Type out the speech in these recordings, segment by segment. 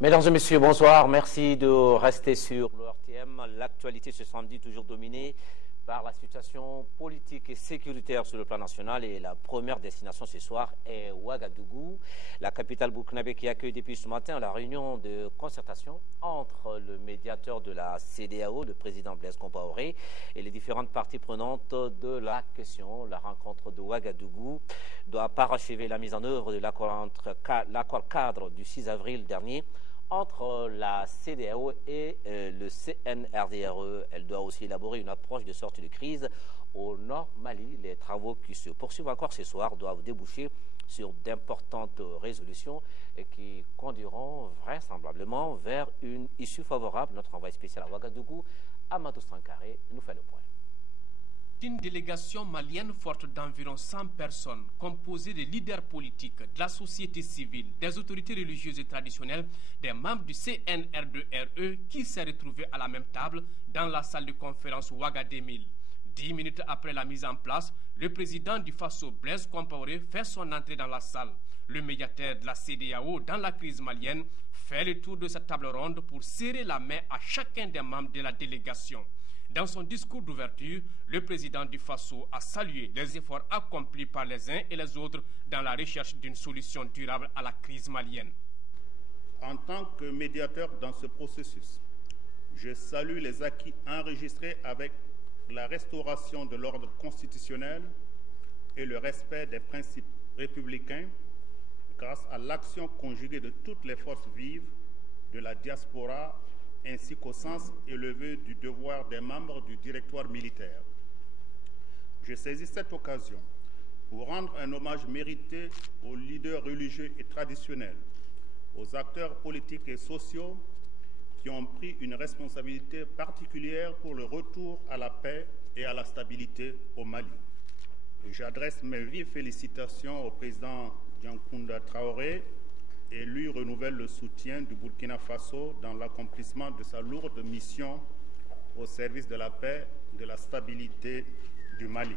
Mesdames et messieurs, bonsoir. Merci de rester sur le RTM. L'actualité ce samedi toujours dominée par la situation politique et sécuritaire sur le plan national. Et la première destination ce soir est Ouagadougou, la capitale burkinabé qui accueille depuis ce matin la réunion de concertation entre le médiateur de la CEDEAO, le président Blaise Compaoré, et les différentes parties prenantes de la question. La rencontre de Ouagadougou doit parachever la mise en œuvre de l'accord cadre du 6 avril dernier entre la CEDEAO et le CNRDRE. Elle doit aussi élaborer une approche de sortie de crise au Nord Mali. Les travaux qui se poursuivent encore ce soir doivent déboucher sur d'importantes résolutions et qui conduiront vraisemblablement vers une issue favorable. Notre envoyé spécial à Ouagadougou, Amadou Sankaré, nous fait le point. Une délégation malienne forte d'environ 100 personnes, composée de leaders politiques, de la société civile, des autorités religieuses et traditionnelles, des membres du CNRDRE qui s'est retrouvée à la même table dans la salle de conférence Ouagadémil. 10 minutes après la mise en place, le président du Faso, Blaise Compaoré, fait son entrée dans la salle. Le médiateur de la CEDEAO dans la crise malienne fait le tour de cette table ronde pour serrer la main à chacun des membres de la délégation. Dans son discours d'ouverture, le président du Faso a salué les efforts accomplis par les uns et les autres dans la recherche d'une solution durable à la crise malienne. En tant que médiateur dans ce processus, je salue les acquis enregistrés avec la restauration de l'ordre constitutionnel et le respect des principes républicains grâce à l'action conjuguée de toutes les forces vives de la diaspora ainsi qu'au sens élevé du devoir des membres du directoire militaire. Je saisis cette occasion pour rendre un hommage mérité aux leaders religieux et traditionnels, aux acteurs politiques et sociaux qui ont pris une responsabilité particulière pour le retour à la paix et à la stabilité au Mali. J'adresse mes vives félicitations au président Diankounda Traoré et lui renouvelle le soutien du Burkina Faso dans l'accomplissement de sa lourde mission au service de la paix et de la stabilité du Mali.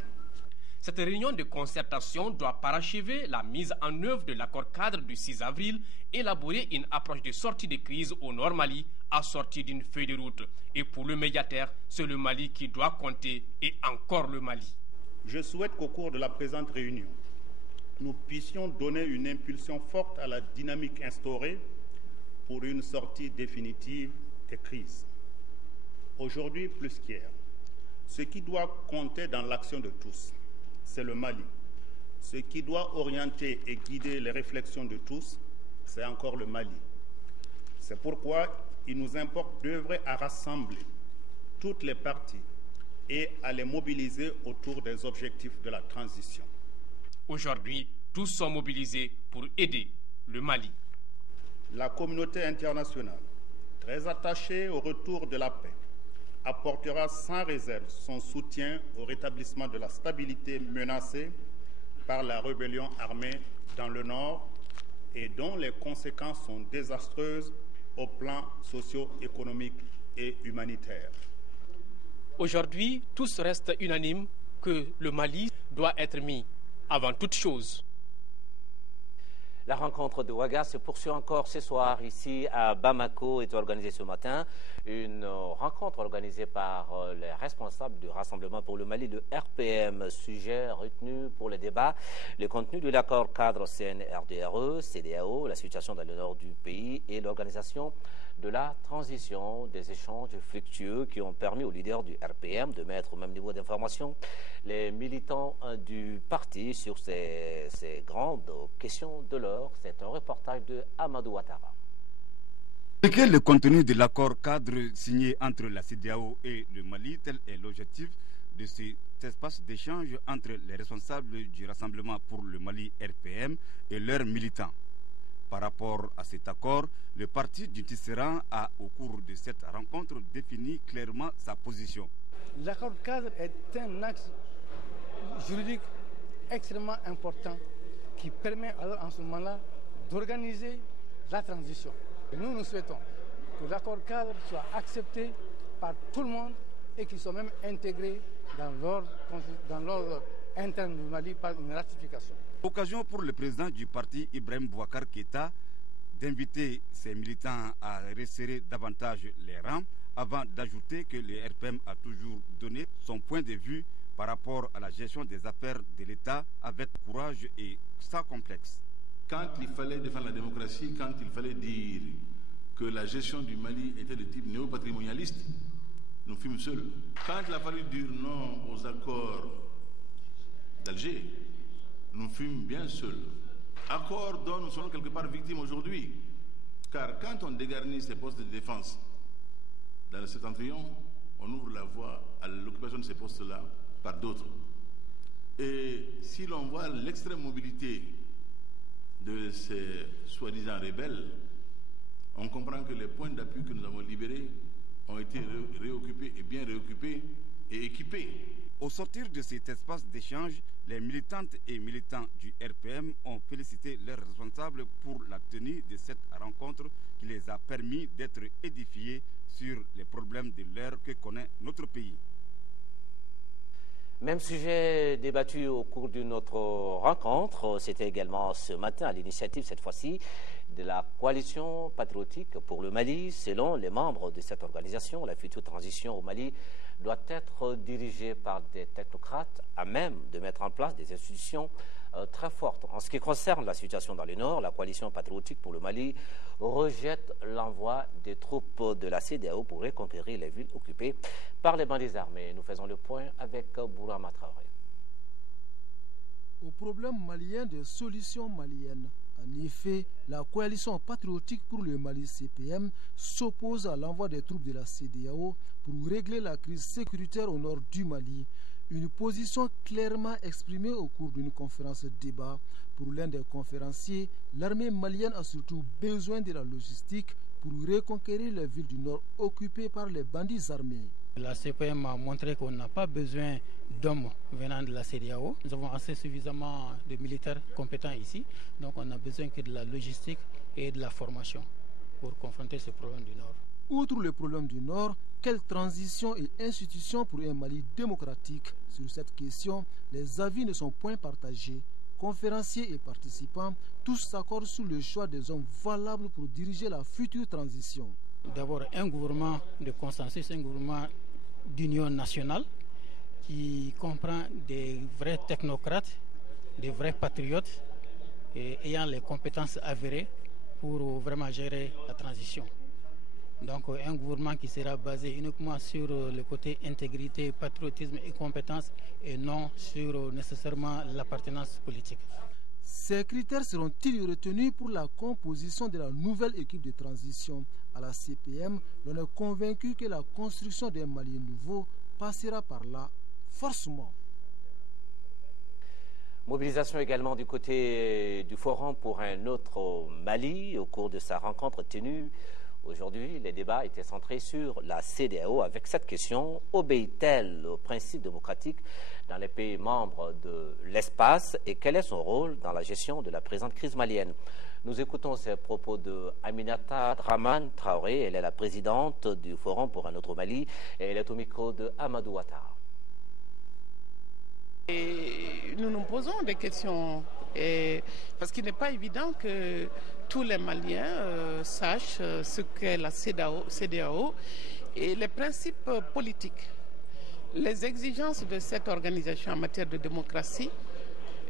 Cette réunion de concertation doit parachever la mise en œuvre de l'accord cadre du 6 avril, élaborer une approche de sortie de crise au Nord Mali, assortie d'une feuille de route. Et pour le médiateur, c'est le Mali qui doit compter et encore le Mali. Je souhaite qu'au cours de la présente réunion, nous puissions donner une impulsion forte à la dynamique instaurée pour une sortie définitive des crises. Aujourd'hui, plus qu'hier, ce qui doit compter dans l'action de tous, c'est le Mali. Ce qui doit orienter et guider les réflexions de tous, c'est encore le Mali. C'est pourquoi il nous importe d'œuvrer à rassembler toutes les parties et à les mobiliser autour des objectifs de la transition. Aujourd'hui, tous sont mobilisés pour aider le Mali. La communauté internationale, très attachée au retour de la paix, apportera sans réserve son soutien au rétablissement de la stabilité menacée par la rébellion armée dans le Nord et dont les conséquences sont désastreuses au plan socio-économique et humanitaire. Aujourd'hui, tous restent unanimes que le Mali doit être mis avant toute chose. La rencontre de Ouaga se poursuit encore ce soir ici à Bamako, est organisée ce matin. Une rencontre organisée par les responsables du Rassemblement pour le Mali, le RPM. Sujet retenu pour le débat, le contenu de l'accord cadre CNRDRE, CEDEAO, la situation dans le nord du pays et l'organisation de la transition, des échanges fructueux qui ont permis aux leaders du RPM de mettre au même niveau d'information les militants du parti sur ces grandes questions de l'heure. C'est un reportage de Amadou Ouattara. Quel est le contenu de l'accord cadre signé entre la CEDEAO et le Mali? Tel est l'objectif de cet espace d'échange entre les responsables du Rassemblement pour le Mali RPM et leurs militants. Par rapport à cet accord, le parti du Tisserand a, au cours de cette rencontre, défini clairement sa position. L'accord cadre est un axe juridique extrêmement important qui permet alors en ce moment-là d'organiser la transition. Et nous souhaitons que l'accord cadre soit accepté par tout le monde et qu'il soit même intégré dans l'ordre interne du Mali par une ratification. Occasion pour le président du parti Ibrahim Boubacar Keïta d'inviter ces militants à resserrer davantage les rangs avant d'ajouter que le RPM a toujours donné son point de vue par rapport à la gestion des affaires de l'État avec courage et sans complexe. Quand il fallait défendre la démocratie, quand il fallait dire que la gestion du Mali était de type néo-patrimonialiste, nous fûmes seuls. Quand il a fallu dire non aux accords d'Alger, nous fûmes bien seuls. Accords dont nous sommes quelque part victimes aujourd'hui. Car quand on dégarnit ces postes de défense dans le septentrion, on ouvre la voie à l'occupation de ces postes-là par d'autres. Et si l'on voit l'extrême mobilité de ces soi-disant rebelles, on comprend que les points d'appui que nous avons libérés ont été réoccupés et bien réoccupés et équipés. Au sortir de cet espace d'échange, les militantes et militants du RPM ont félicité leurs responsables pour la tenue de cette rencontre qui les a permis d'être édifiés sur les problèmes de l'heure que connaît notre pays. Même sujet débattu au cours d'une autre rencontre, c'était également ce matin à l'initiative cette fois-ci de la coalition patriotique pour le Mali. Selon les membres de cette organisation, la future transition au Mali doit être dirigée par des technocrates à même de mettre en place des institutions très fortes. En ce qui concerne la situation dans le Nord, la coalition patriotique pour le Mali rejette l'envoi des troupes de la CEDEAO pour reconquérir les villes occupées par les bandits armés. Nous faisons le point avec Bourama Traoré. Au problème malien des solutions maliennes. En effet, la coalition patriotique pour le Mali CPM s'oppose à l'envoi des troupes de la CEDEAO pour régler la crise sécuritaire au nord du Mali. Une position clairement exprimée au cours d'une conférence débat. Pour l'un des conférenciers, l'armée malienne a surtout besoin de la logistique pour reconquérir les villes du nord occupées par les bandits armés. La CPM a montré qu'on n'a pas besoin d'hommes venant de la CEDEAO. Nous avons assez suffisamment de militaires compétents ici, donc on n'a besoin que de la logistique et de la formation pour confronter ce problème du Nord. Outre le problème du Nord, quelle transition et institution pour un Mali démocratique? Sur cette question, les avis ne sont point partagés. Conférenciers et participants, tous s'accordent sur le choix des hommes valables pour diriger la future transition. D'abord, un gouvernement de consensus, un gouvernement d'union nationale qui comprend des vrais technocrates, des vrais patriotes et ayant les compétences avérées pour vraiment gérer la transition. Donc un gouvernement qui sera basé uniquement sur le côté intégrité, patriotisme et compétences et non sur nécessairement l'appartenance politique. Ces critères seront-ils retenus pour la composition de la nouvelle équipe de transition? À la CPM, l'on est convaincu que la construction d'un Mali nouveau passera par là, forcément. Mobilisation également du côté du Forum pour un autre Mali. Au cours de sa rencontre tenue aujourd'hui, les débats étaient centrés sur la CEDEAO avec cette question: obéit-elle aux principes démocratiques dans les pays membres de l'espace et quel est son rôle dans la gestion de la présente crise malienne? Nous écoutons ces propos de Aminata Draman Traoré. Elle est la présidente du Forum pour un autre Mali et elle est au micro de Amadou Ouattara. Et nous nous posons des questions parce qu'il n'est pas évident que tous les Maliens sachent ce qu'est la CEDEAO et les principes politiques, les exigences de cette organisation en matière de démocratie.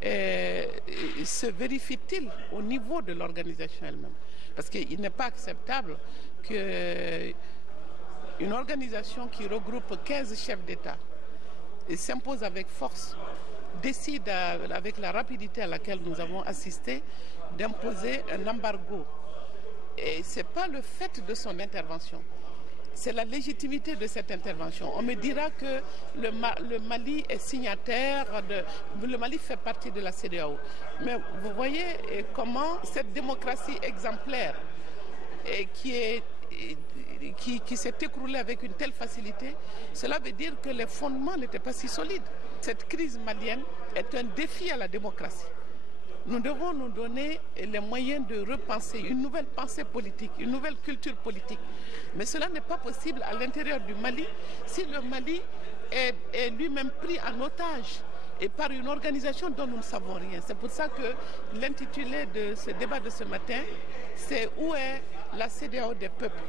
Se vérifie-t-il au niveau de l'organisation elle-même? Parce qu'il n'est pas acceptable qu'une organisation qui regroupe 15 chefs d'État et s'impose avec force, décide avec la rapidité à laquelle nous avons assisté d'imposer un embargo. Et ce n'est pas le fait de son intervention. C'est la légitimité de cette intervention. On me dira que le Mali est signataire, le Mali fait partie de la CEDEAO. Mais vous voyez comment cette démocratie exemplaire qui s'est écroulée avec une telle facilité, cela veut dire que les fondements n'étaient pas si solides. Cette crise malienne est un défi à la démocratie. Nous devons nous donner les moyens de repenser une nouvelle pensée politique, une nouvelle culture politique. Mais cela n'est pas possible à l'intérieur du Mali si le Mali est lui-même pris en otage et par une organisation dont nous ne savons rien. C'est pour ça que l'intitulé de ce débat de ce matin, c'est « Où est la CEDEAO des peuples ?»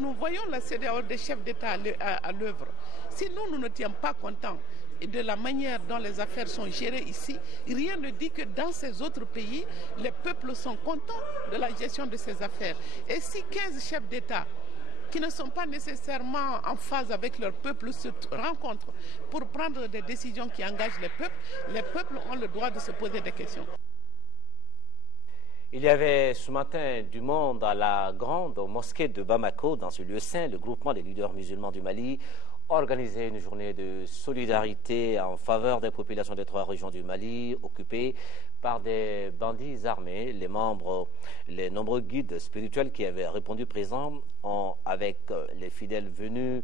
Nous voyons la CEDEAO des chefs d'État à l'œuvre. Si nous ne sommes pas contents de la manière dont les affaires sont gérées ici, rien ne dit que dans ces autres pays, les peuples sont contents de la gestion de ces affaires. Et si 15 chefs d'État qui ne sont pas nécessairement en phase avec leur peuple se rencontrent pour prendre des décisions qui engagent les peuples ont le droit de se poser des questions. Il y avait ce matin du monde à la grande mosquée de Bamako, dans ce lieu saint. Le groupement des leaders musulmans du Mali organisait une journée de solidarité en faveur des populations des 3 régions du Mali occupées par des bandits armés. Les nombreux guides spirituels qui avaient répondu présents ont, avec les fidèles venus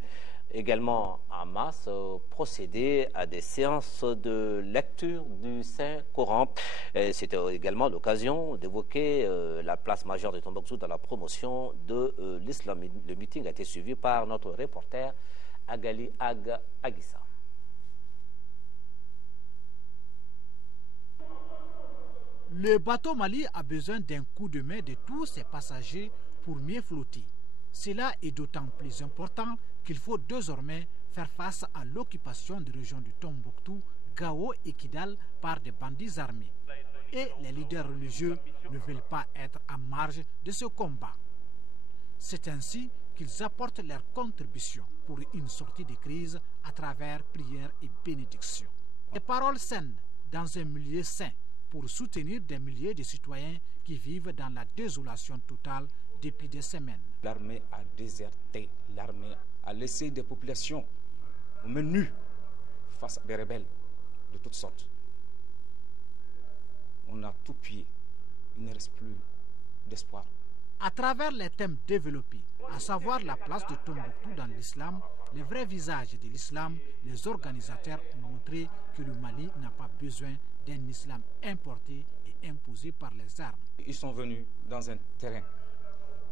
également en masse, procédé à des séances de lecture du Saint-Coran. C'était également l'occasion d'évoquer la place majeure de Tombouctou dans la promotion de l'islam. Le meeting a été suivi par notre reporter Agali Agissa. Le bateau Mali a besoin d'un coup de main de tous ses passagers pour mieux flotter. Cela est d'autant plus important qu'il faut désormais faire face à l'occupation des régions du Tombouctou, Gao et Kidal par des bandits armés. Et les leaders religieux ne veulent pas être en marge de ce combat. C'est ainsi qu'ils apportent leur contribution pour une sortie de crise à travers prières et bénédictions. Des paroles saines dans un milieu sain pour soutenir des milliers de citoyens qui vivent dans la désolation totale depuis des semaines. L'armée a déserté, l'armée a laissé des populations au menu face à des rebelles de toutes sortes. On a tout pillé, il ne reste plus d'espoir. À travers les thèmes développés, à savoir la place de Tombouctou dans l'islam, le vrai visage de l'islam, les organisateurs ont montré que le Mali n'a pas besoin d'un islam importé et imposé par les armes. Ils sont venus dans un terrain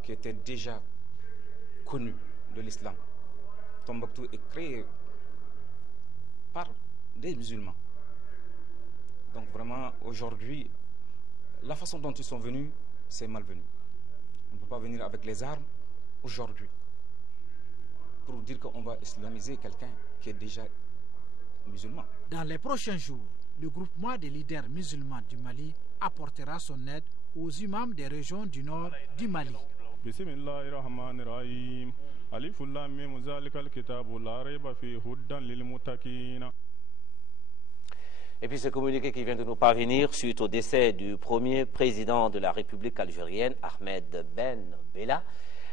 qui était déjà connu de l'islam. Tombouctou est créé par des musulmans. Donc vraiment, aujourd'hui, la façon dont ils sont venus, c'est malvenu. On ne peut pas venir avec les armes aujourd'hui pour dire qu'on va islamiser quelqu'un qui est déjà musulman. Dans les prochains jours, le groupement des leaders musulmans du Mali apportera son aide aux imams des régions du nord du Mali. Et puis ce communiqué qui vient de nous parvenir suite au décès du premier président de la République algérienne, Ahmed Ben Bella.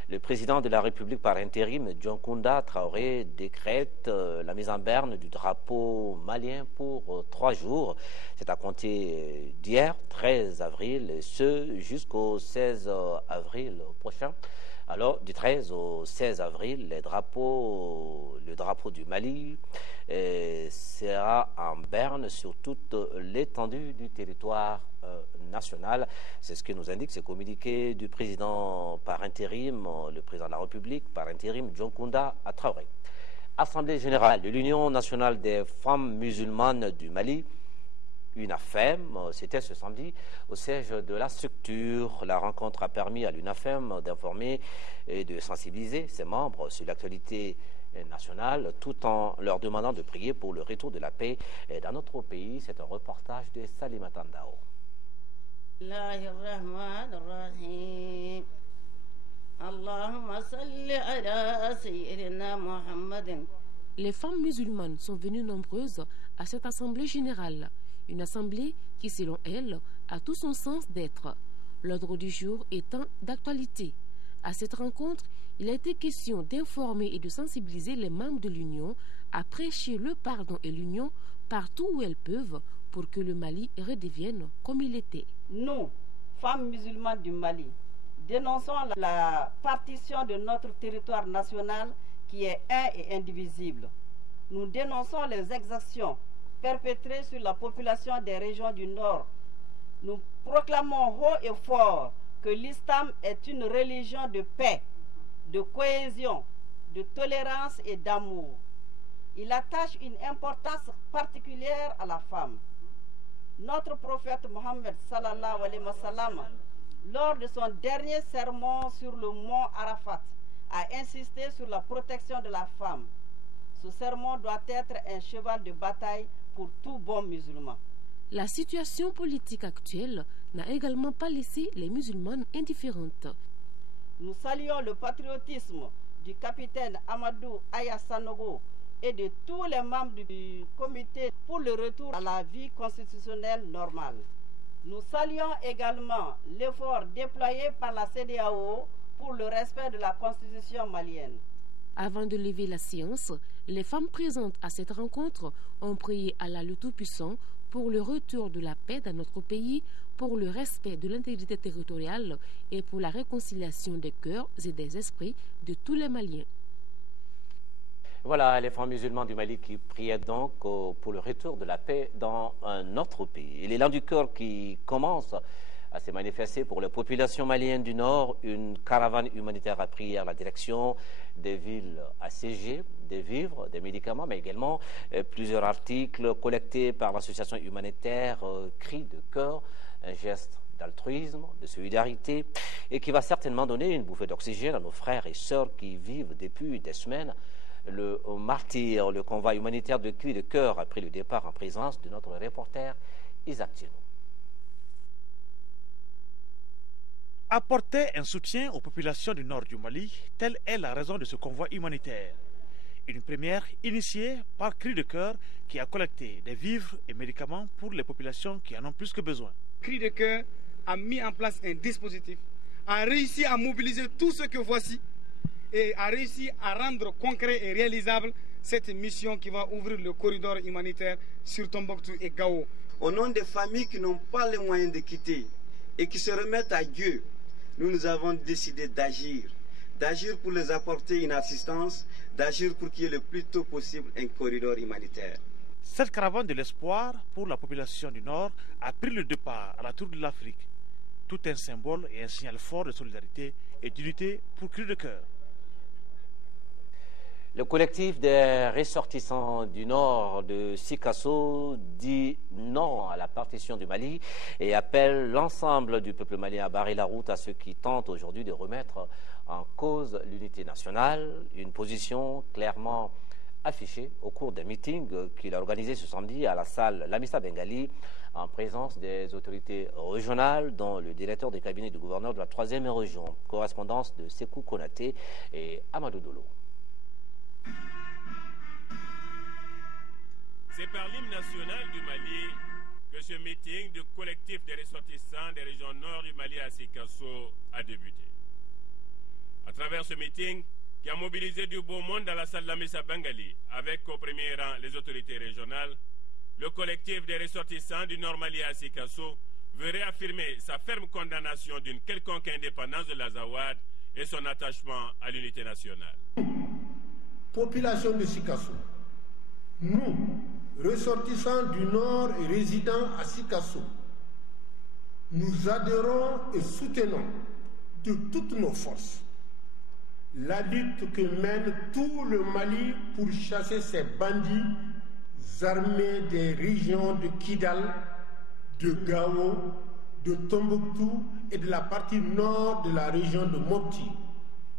Le président de la République par intérim, Dioncounda Traoré, décrète la mise en berne du drapeau malien pour 3 jours. C'est à compter d'hier, 13 avril, et ce jusqu'au 16 avril prochain. Alors, du 13 au 16 avril, le drapeau du Mali sera en berne sur toute l'étendue du territoire national. C'est ce que nous indique ce communiqué du président par intérim, le président de la République par intérim, Dioncounda Traoré. Assemblée générale de l'Union nationale des femmes musulmanes du Mali, UNAFEM, c'était ce samedi au siège de la structure. La rencontre a permis à l'UNAFEM d'informer et de sensibiliser ses membres sur l'actualité nationale tout en leur demandant de prier pour le retour de la paix dans notre pays. C'est un reportage de Salima Tandao. Les femmes musulmanes sont venues nombreuses à cette assemblée générale. Une assemblée qui, selon elle, a tout son sens d'être. L'ordre du jour étant d'actualité. À cette rencontre, il a été question d'informer et de sensibiliser les membres de l'Union à prêcher le pardon et l'union partout où elles peuvent pour que le Mali redevienne comme il était. Nous, femmes musulmanes du Mali, dénonçons la partition de notre territoire national qui est un et indivisible. Nous dénonçons les exactions perpétrées sur la population des régions du Nord. Nous proclamons haut et fort que l'islam est une religion de paix, de cohésion, de tolérance et d'amour. il attache une importance particulière à la femme. Notre prophète Mohammed sallallahu alayhi wa sallam, lors de son dernier sermon sur le mont Arafat, a insisté sur la protection de la femme. Ce sermon doit être un cheval de bataille pour tout bon musulman. La situation politique actuelle n'a également pas laissé les musulmanes indifférentes. Nous saluons le patriotisme du capitaine Amadou Aya Sanogo et de tous les membres du comité pour le retour à la vie constitutionnelle normale. Nous saluons également l'effort déployé par la CEDEAO pour le respect de la constitution malienne. Avant de lever la séance, les femmes présentes à cette rencontre ont prié Allah le Tout-Puissant pour le retour de la paix dans notre pays, pour le respect de l'intégrité territoriale et pour la réconciliation des cœurs et des esprits de tous les Maliens. Voilà les femmes musulmanes du Mali qui priaient donc pour le retour de la paix dans notre pays. Et l'élan du cœur qui commence à se manifester pour les populations maliennes du Nord. Une caravane humanitaire a pris à la direction des villes assiégées, des vivres, des médicaments, mais également plusieurs articles collectés par l'association humanitaire Cris de cœur, un geste d'altruisme, de solidarité, et qui va certainement donner une bouffée d'oxygène à nos frères et sœurs qui vivent depuis des semaines le martyre. Le convoi humanitaire de Cris de cœur a pris le départ en présence de notre reporter Isaac Thienou. Apporter un soutien aux populations du nord du Mali, telle est la raison de ce convoi humanitaire. Une première initiée par Cris de cœur qui a collecté des vivres et médicaments pour les populations qui en ont plus que besoin. Cris de cœur a mis en place un dispositif, a réussi à mobiliser tout ce que voici et a réussi à rendre concret et réalisable cette mission qui va ouvrir le corridor humanitaire sur Tombouctou et Gao. Au nom des familles qui n'ont pas les moyens de quitter et qui se remettent à Dieu, nous avons décidé d'agir pour les apporter une assistance, d'agir pour qu'il y ait le plus tôt possible un corridor humanitaire. Cette caravane de l'espoir pour la population du Nord a pris le départ à la Tour de l'Afrique. Tout un symbole et un signal fort de solidarité et d'unité pour Cris de cœur. Le collectif des ressortissants du nord de Sikasso dit non à la partition du Mali et appelle l'ensemble du peuple malien à barrer la route à ceux qui tentent aujourd'hui de remettre en cause l'unité nationale, une position clairement affichée au cours d'un meeting qu'il a organisé ce samedi à la salle Lamissa Bengali en présence des autorités régionales, dont le directeur des cabinets du gouverneur de la 3e région. Correspondance de Sekou Konaté et Amadou Dolo. C'est par l'hymne national du Mali que ce meeting du collectif des ressortissants des régions nord du Mali à Sikasso a débuté. À travers ce meeting, qui a mobilisé du beau monde dans la salle Lamissa Bengali, avec au premier rang les autorités régionales, le collectif des ressortissants du Nord Mali à Sikasso veut réaffirmer sa ferme condamnation d'une quelconque indépendance de l'Azawad et son attachement à l'unité nationale. Population de Sikasso, nous, ressortissants du Nord et résidents à Sikasso, nous adhérons et soutenons de toutes nos forces la lutte que mène tout le Mali pour chasser ces bandits armés des régions de Kidal, de Gao, de Tombouctou et de la partie nord de la région de Mopti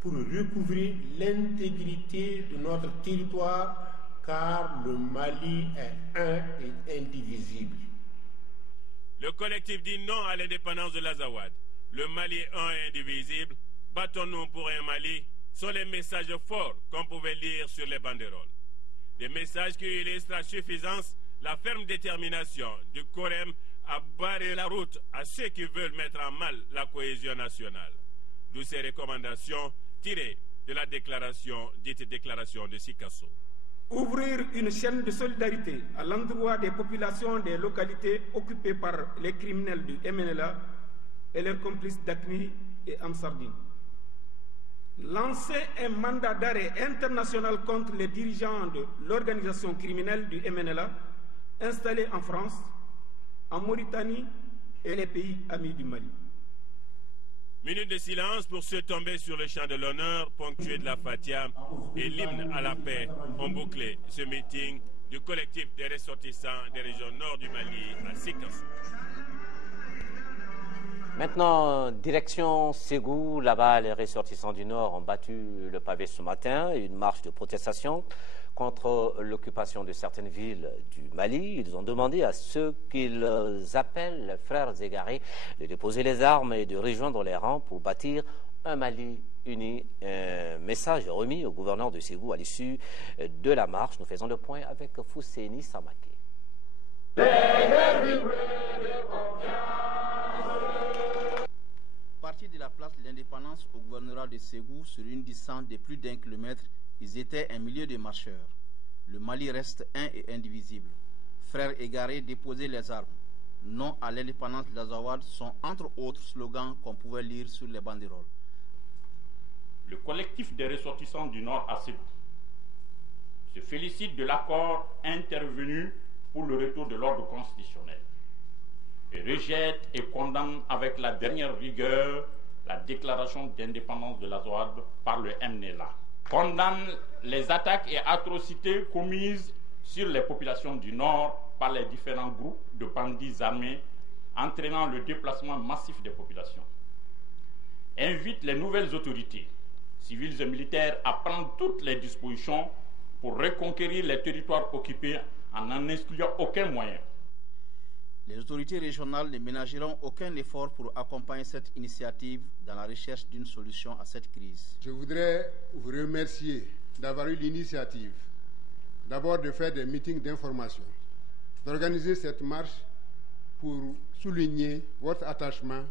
pour recouvrir l'intégrité de notre territoire, car le Mali est un et indivisible. Le collectif dit non à l'indépendance de l'Azawad. Le Mali est un et indivisible. Battons-nous pour un Mali sont les messages forts qu'on pouvait lire sur les banderoles. Des messages qui illustrent à suffisance la ferme détermination du Corem à barrer la route à ceux qui veulent mettre en mal la cohésion nationale. D'où ces recommandations tirées de la déclaration, dite déclaration de Sikasso. Ouvrir une chaîne de solidarité à l'endroit des populations des localités occupées par les criminels du MNLA et leurs complices d'Acmi et Amsardine. Lancer un mandat d'arrêt international contre les dirigeants de l'organisation criminelle du MNLA installés en France, en Mauritanie et les pays amis du Mali. Minute de silence pour ceux tombés sur le champ de l'honneur, ponctué de la Fatia et l'hymne à la paix ont bouclé ce meeting du collectif des ressortissants des régions nord du Mali à Sikasso. Maintenant, direction Ségou. Là-bas, les ressortissants du Nord ont battu le pavé ce matin. Une marche de protestation contre l'occupation de certaines villes du Mali. Ils ont demandé à ceux qu'ils appellent les frères égarés de déposer les armes et de rejoindre les rangs pour bâtir un Mali uni. Un message remis au gouverneur de Ségou à l'issue de la marche. Nous faisons le point avec Fousséni Samake. Partis de la place de l'indépendance au gouvernorat de Ségou sur une distance de plus d'1 kilomètre, ils étaient un millier de marcheurs. Le Mali reste un et indivisible. Frères égarés, déposez les armes. Non à l'indépendance de l'Azawad sont entre autres slogans qu'on pouvait lire sur les banderoles. Le collectif des ressortissants du Nord à Ségou se félicite de l'accord intervenu pour le retour de l'ordre constitutionnel et rejette et condamne avec la dernière rigueur la déclaration d'indépendance de l'Azawad par le MNLA. Condamne les attaques et atrocités commises sur les populations du Nord par les différents groupes de bandits armés, entraînant le déplacement massif des populations. Invite les nouvelles autorités, civiles et militaires, à prendre toutes les dispositions pour reconquérir les territoires occupés en n'en excluant aucun moyen. Les autorités régionales ne ménageront aucun effort pour accompagner cette initiative dans la recherche d'une solution à cette crise. Je voudrais vous remercier d'avoir eu l'initiative, d'abord de faire des meetings d'information, d'organiser cette marche pour souligner votre attachement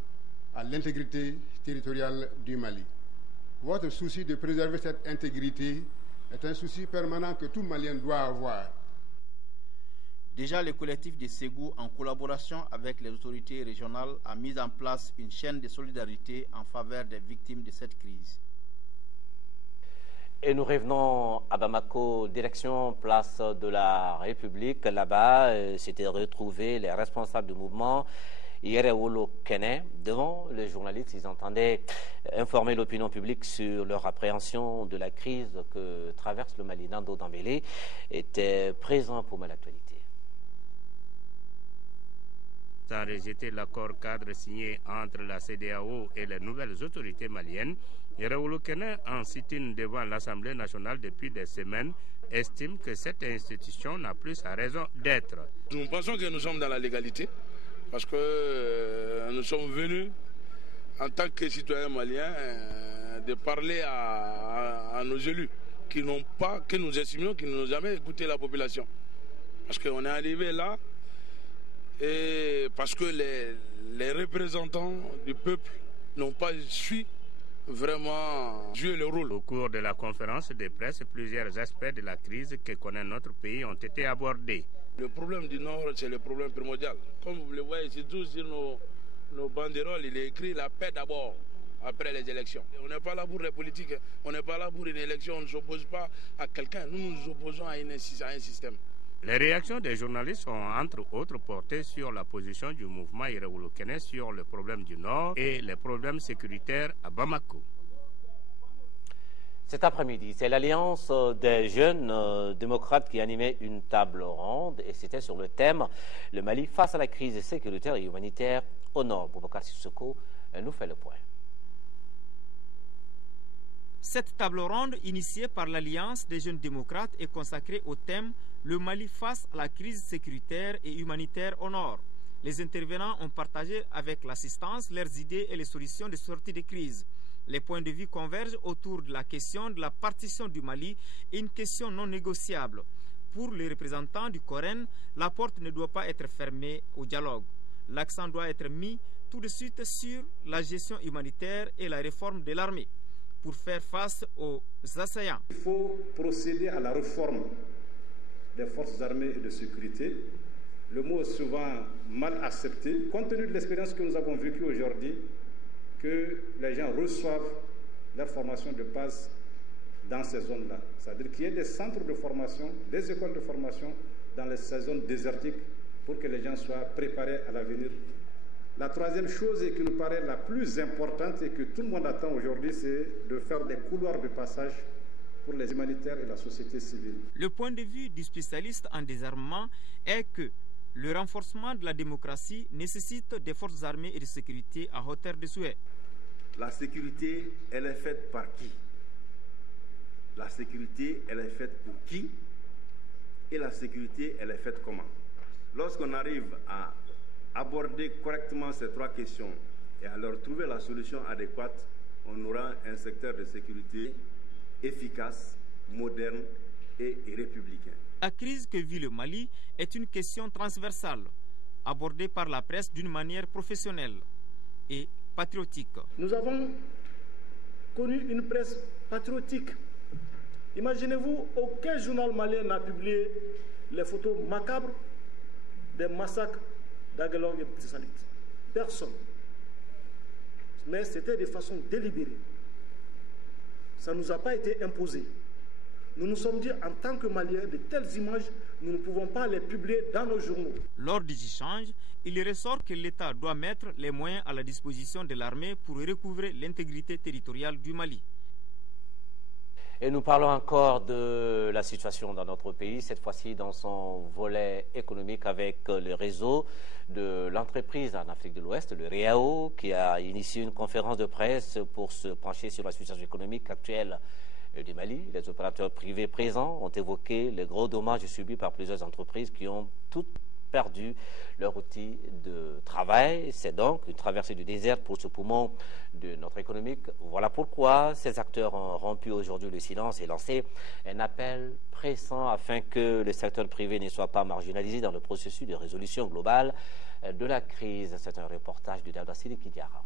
à l'intégrité territoriale du Mali. Votre souci de préserver cette intégrité est un souci permanent que tout Malien doit avoir. Déjà, le collectif de Ségou, en collaboration avec les autorités régionales, a mis en place une chaîne de solidarité en faveur des victimes de cette crise. Et nous revenons à Bamako, direction place de la République. Là-bas, s'étaient retrouvés les responsables du mouvement Yerewolo Kene. Devant les journalistes, ils entendaient informer l'opinion publique sur leur appréhension de la crise que traverse le Mali. Nando Dambélé était présent pour l'actualité. Ça a rejeté l'accord cadre signé entre la CEDEAO et les nouvelles autorités maliennes. Yerewolo Kene, en sit-in devant l'Assemblée nationale depuis des semaines, estime que cette institution n'a plus sa raison d'être. Nous pensons que nous sommes dans la légalité parce que nous sommes venus en tant que citoyens maliens de parler à nos élus qui n'ont pas, que nous estimons, qui n'ont jamais écouté la population. Parce qu'on est arrivé là et parce que les représentants du peuple n'ont pas su vraiment jouer le rôle. Au cours de la conférence de presse, plusieurs aspects de la crise que connaît notre pays ont été abordés. Le problème du Nord, c'est le problème primordial. Comme vous le voyez, surtout sur nos banderoles, il est écrit la paix d'abord, après les élections. On n'est pas là pour les politiques, on n'est pas là pour une élection, on ne s'oppose pas à quelqu'un, nous nous opposons à un système. Les réactions des journalistes ont entre autres porté sur la position du mouvement Yerewolo Kene sur le problème du Nord et les problèmes sécuritaires à Bamako. Cet après-midi, c'est l'Alliance des jeunes démocrates qui animait une table ronde et c'était sur le thème « Le Mali face à la crise sécuritaire et humanitaire au Nord ». Boubacar Sissoko nous fait le point. Cette table ronde, initiée par l'Alliance des jeunes démocrates, est consacrée au thème « Le Mali face à la crise sécuritaire et humanitaire au Nord ». Les intervenants ont partagé avec l'assistance leurs idées et les solutions de sortie de crise. Les points de vue convergent autour de la question de la partition du Mali, une question non négociable. Pour les représentants du Coren, la porte ne doit pas être fermée au dialogue. L'accent doit être mis tout de suite sur la gestion humanitaire et la réforme de l'armée pour faire face aux assaillants. Il faut procéder à la réforme des forces armées et de sécurité. Le mot est souvent mal accepté. Compte tenu de l'expérience que nous avons vécue aujourd'hui, que les gens reçoivent leur formation de base dans ces zones-là. C'est-à-dire qu'il y ait des centres de formation, des écoles de formation dans ces zones désertiques pour que les gens soient préparés à l'avenir La troisième chose et qui nous paraît la plus importante et que tout le monde attend aujourd'hui, c'est de faire des couloirs de passage pour les humanitaires et la société civile. Le point de vue du spécialiste en désarmement est que le renforcement de la démocratie nécessite des forces armées et de sécurité à hauteur de souhait. La sécurité, elle est faite par qui? La sécurité, elle est faite pour qui? Et la sécurité, elle est faite comment? Lorsqu'on arrive à aborder correctement ces trois questions et à leur trouver la solution adéquate, on aura un secteur de sécurité efficace, moderne et républicain. La crise que vit le Mali est une question transversale, abordée par la presse d'une manière professionnelle et patriotique. Nous avons connu une presse patriotique. Imaginez-vous, aucun journal malien n'a publié les photos macabres des massacres d'Aguelong et Btisalit. Personne. Mais c'était de façon délibérée. Ça ne nous a pas été imposé. Nous nous sommes dit, en tant que Maliens, de telles images, nous ne pouvons pas les publier dans nos journaux. Lors des échanges, il ressort que l'État doit mettre les moyens à la disposition de l'armée pour recouvrer l'intégrité territoriale du Mali. Et nous parlons encore de la situation dans notre pays, cette fois-ci dans son volet économique avec le réseau de l'entreprise en Afrique de l'Ouest, le REAO, qui a initié une conférence de presse pour se pencher sur la situation économique actuelle du Mali. Les opérateurs privés présents ont évoqué les gros dommages subis par plusieurs entreprises qui ont toutes perdu leur outil de travail. C'est donc une traversée du désert pour ce poumon de notre économie. Voilà pourquoi ces acteurs ont rompu aujourd'hui le silence et lancé un appel pressant afin que le secteur privé ne soit pas marginalisé dans le processus de résolution globale de la crise. C'est un reportage de Daouda Sidiki Diarra.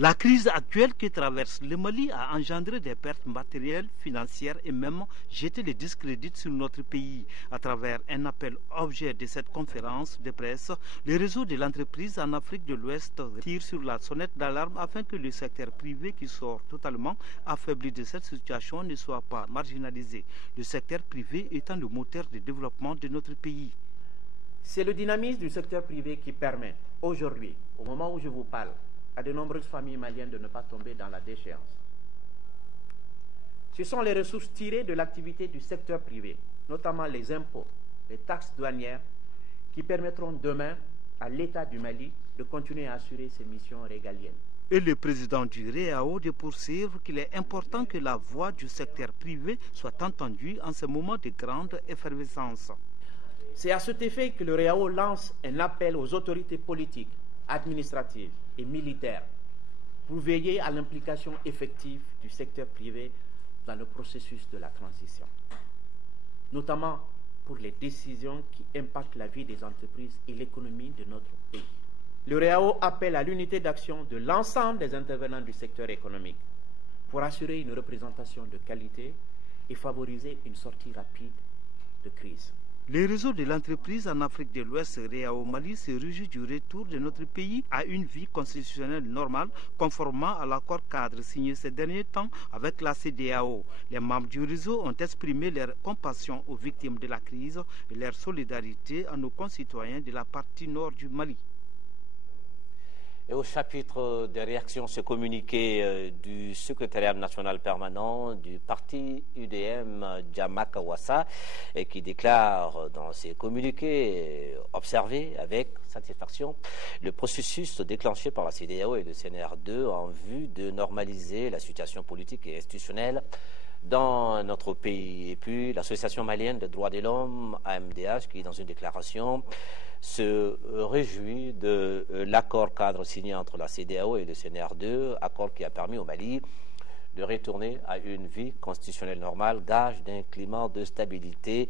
La crise actuelle que traverse le Mali a engendré des pertes matérielles, financières et même jeté le discrédit sur notre pays. À travers un appel objet de cette conférence de presse, le réseau de l'entreprise en Afrique de l'Ouest tire sur la sonnette d'alarme afin que le secteur privé qui sort totalement affaibli de cette situation ne soit pas marginalisé. Le secteur privé étant le moteur de développement de notre pays. C'est le dynamisme du secteur privé qui permet aujourd'hui, au moment où je vous parle, à de nombreuses familles maliennes de ne pas tomber dans la déchéance. Ce sont les ressources tirées de l'activité du secteur privé, notamment les impôts, les taxes douanières, qui permettront demain à l'État du Mali de continuer à assurer ses missions régaliennes. Et le président du REAO de poursuivre qu'il est important que la voix du secteur privé soit entendue en ce moment de grande effervescence. C'est à cet effet que le REAO lance un appel aux autorités politiques, administratives et militaires pour veiller à l'implication effective du secteur privé dans le processus de la transition, notamment pour les décisions qui impactent la vie des entreprises et l'économie de notre pays. Le REAO appelle à l'unité d'action de l'ensemble des intervenants du secteur économique pour assurer une représentation de qualité et favoriser une sortie rapide de crise. Le réseau de l'entreprise en Afrique de l'Ouest, REAO Mali, se réjouit du retour de notre pays à une vie constitutionnelle normale, conformément à l'accord cadre signé ces derniers temps avec la CEDEAO. Les membres du réseau ont exprimé leur compassion aux victimes de la crise et leur solidarité à nos concitoyens de la partie nord du Mali. Et au chapitre des réactions, ce communiqué du secrétariat national permanent du parti UDM, Djama Kawassa, qui déclare dans ses communiqués observer avec satisfaction le processus déclenché par la CEDEAO et le CNR2 en vue de normaliser la situation politique et institutionnelle dans notre pays. Et puis l'association malienne des droits de l'homme, AMDH, qui dans une déclaration se réjouit de l'accord cadre signé entre la CEDEAO et le CNR2, accord qui a permis au Mali de retourner à une vie constitutionnelle normale, gage d'un climat de stabilité.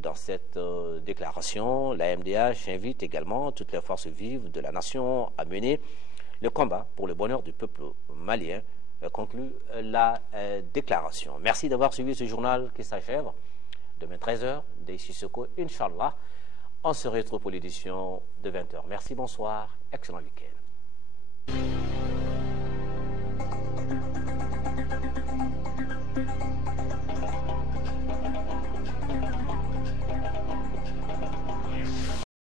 Dans cette déclaration, la MDH invite également toutes les forces vives de la nation à mener le combat pour le bonheur du peuple malien, conclut la déclaration. Merci d'avoir suivi ce journal qui s'achève. Demain 13h, dès Sissoko, Inch'Allah, on se retrouve pour l'édition de 20h. Merci, bonsoir, excellent week-end.